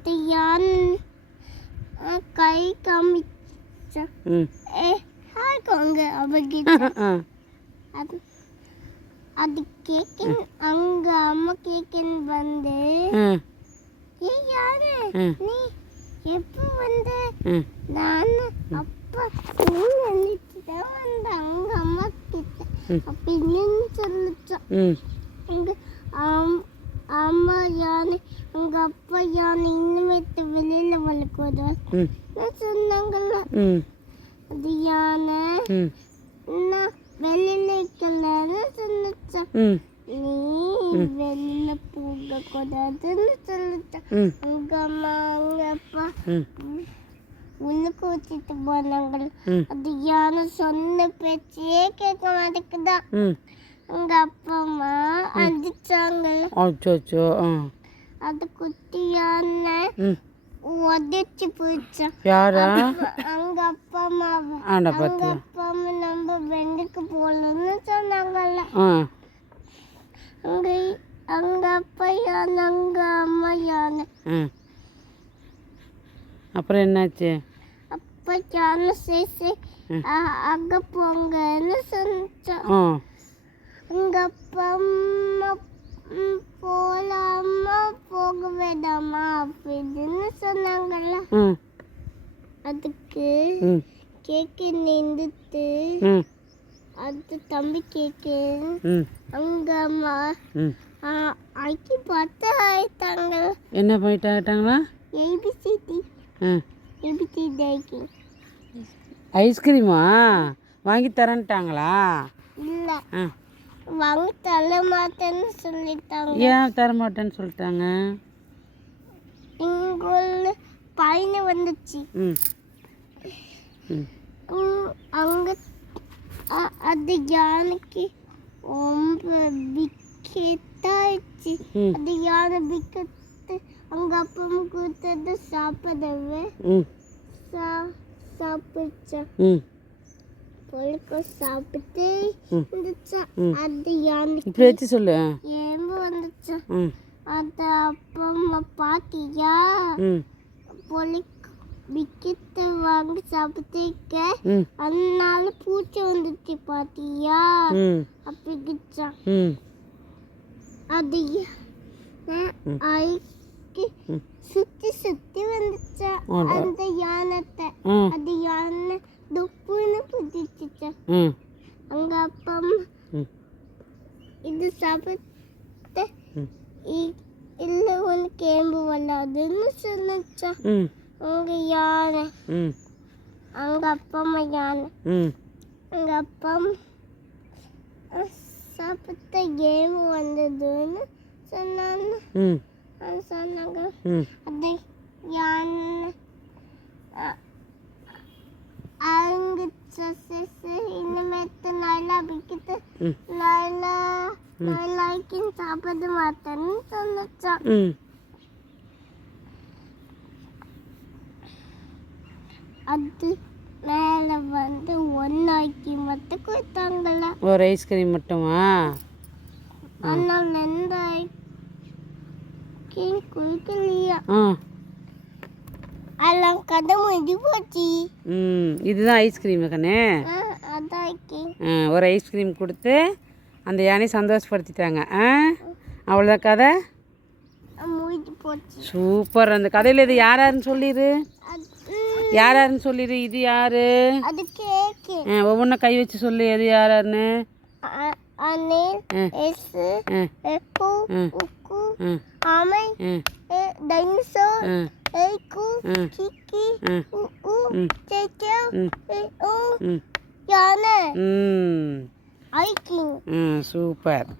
அது யான் கை காமிச்சா அவகிட்ட அது கேட்க அங்க அம்மா கேட்கன்னு வந்து யாரு நீ எப்போ வந்து நான் அப்பா தான் வந்து அங்க அம்மா கிட்ட அப்படின்னு சொல்லிச்சான் அங்க அம்மா யானை உங்க அப்பா யானை இன்னுமேட்டு வெளியில வளர்க்கூடாது சொன்னாங்கல்ல அது யானை நான் வெளியில இருக்கலன்னு சொன்னிச்சான் நீ வெளியில போக கூடாதுன்னு சொல்லிட்டான் உங்க அம்மா உங்க அப்பா உள்ளுக்கு வச்சுட்டு போனாங்க அது யானை சொன்ன பேச்சே கேட்க மாட்டேங்குதான் உங்க அப்பா அம்மா அடிச்சாங்கல்ல அச்சோ அது குட்டி யானை உடைச்சு போயிடுச்சான் யாரா அங்க அப்பா அம்மாவை ஆண்டா அங்க பாத்தியா அப்பா அம்மா நம்ம வெண்டுக்கு போகலன்னு சொன்னாங்கல்ல அங்க அங்க அப்பா யானை அங்க அம்மா யானை அப்புறம் என்னாச்சு அப்பா யானை சேர்த்து அங்க போங்கன்னு சொன்னான் அங்க அப்பா அம்மா போலாமா போக வேண்டாமா அப்படின்னு சொன்னாங்கல்ல அதுக்கு கேக்கு நின்றுட்டு அது தம்பி கேக்கு அங்க அம்மா ஐக்கி பார்த்து ஆயிட்டாங்க என்ன போயிட்டு ஆயிட்டாங்களா ஏபிசிடி ஐக்கிங் ஐஸ்கிரீமா வாங்கி தரேன்ட்டாங்களா இல்லை வாங்கி தர மாட்டேன்னு சொல்லிட்டாங்க ஏன் தர மாட்டேன்னு சொல்லிட்டாங்க இங்குள்ள பையன் வந்துச்சு அங்க அது யானைக்கு ரொம்ப பிக்கெட்டாயிடுச்சு அது யானை பிக்கெட்டு அவங்க அப்பா அம்மா கொடுத்தது சாப்பிடவே சாப்பிடுச்சா பொழுக்க சாப்பிட்டு இருந்துச்சா அது யானைக்கு இப்படி வச்சு சொல்லு ஏம்பு வந்துச்சா அது அப்பா அம்மா பாத்தியா பொழுக்க பிக்கெட்டை வாங்கி சாப்பிட்டுக்க அதனால பூச்சி வந்துச்சு பாத்தியா அப்படிச்சா அது ஐக்கு சுத்தி சுத்தி வந்துச்சா அந்த யானத்தை அது யானை துப்புன்னு புதிச்சுச்சா அங்க அப்பா இது சாப்பிட்டு இல்ல உனக்கு ஏம்பு வராதுன்னு சொன்னச்சா அங்க யானை அங்க அப்பா அம்மா யானை அங்க அப்பா சாப்பிட்ட ஏம்பு வந்ததுன்னு சொன்னாங்க அது யானை அவங்க இனிமேட்டு நல்லா பிக்கிட்டு நல்லாக்கி சாப்பிட மாட்டேன்னு சொன்னச்சான் அது மேலே வந்து ஒன்னாக்கி மட்டும் கொடுத்தாங்கல்ல ஒரு ஐஸ்கிரீம் மட்டுமா ஆனால் 2 ஐஸ்கிரீம் கொடுக்கலையா எல்லாம் கதை முடிஞ்சு போச்சு இதுதான் ஐஸ்கிரீம் கண்ணே அதான் ஒரு ஐஸ்கிரீம் கொடுத்து அந்த யானையை சந்தோஷப்படுத்திட்டாங்க அவ்வளோதான் கதை முடிஞ்சு போச்சு சூப்பர் அந்த கதையில் இது யாருன்னு சொல்லிடு யாருன்னு சொல்லிடு இது யாரு அது கேக்கு ஒவ்வொன்றும் கை வச்சு சொல்லு எது யாருன்னு அனில் எஸ் எக்கு உக்கு ஆமை டைனோசர் ஏக்கு கிக்கி உ சேச்சே ஓ யானை ஐக்கிங் சூப்பர்